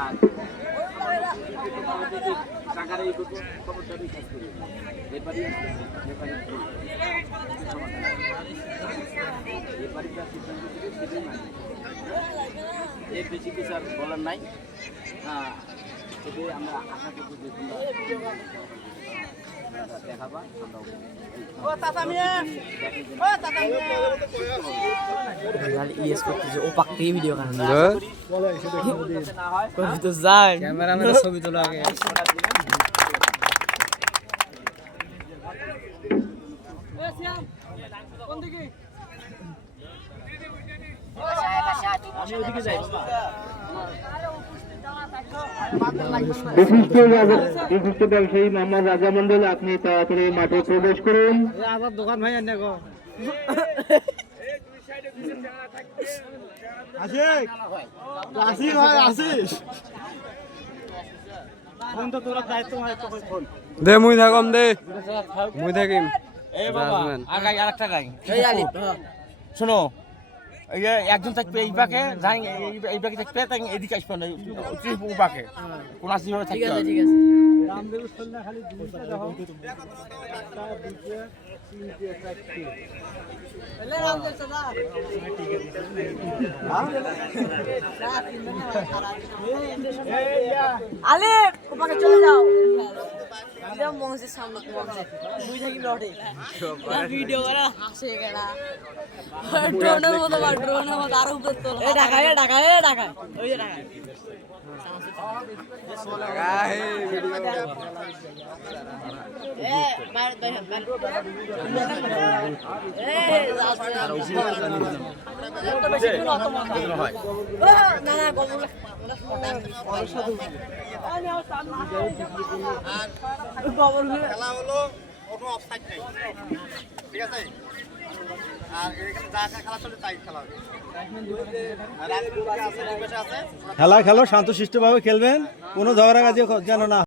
আর টাকার এই খবরটাই কাজ করি এবারই এর বেশি কিছু আর বলার নাই। এটাই আমরা আশা করছি যে তোমরা দেখাবা। ছবি তোলা আগে বিশিষ্ট ব্যবসায়ী মোহাম্মদ রাজা মন্ডল, আপনি তাড়াতাড়ি মাঠে প্রবেশ করুন। দোকান ভাই আনে গো দে মুই থাকম দে মুই থাকিম। এই বাবা আগাই আরেকটা গাই শোনো, এই যে একজন থাকবে এই পাকে যাই এই পাকে থাকবে তাই এদিকে আসবে না ও পাকে কোন আসি ভাবে থাকতে হবে। ঠিক আছে রামদেব সন্ধ্যা খালি দুইটা দাও একটা দুইটা তিনটে চারটে বলে রামদেব দাদা ঠিক আছে আলে ওপাকে চলে যাও একদম মঞ্চের সামনে দুই থাকি লটে ভিডিও করা হাসে গেলা ড্রোনের মতো আরো উপরে তোলা এ ঢাকায় ওই যে ঢাকায় এ বাইরে দেখেন না না গবল খেলা হলো কোনো অফসাইড নেই, ঠিক আছে? আর এখানে যা খেলা চলে তাই খেলা হবে। খেলা খেলো, শান্তশিষ্টভাবে খেলবেন, কোনো ঝগড়াবাজি যেন না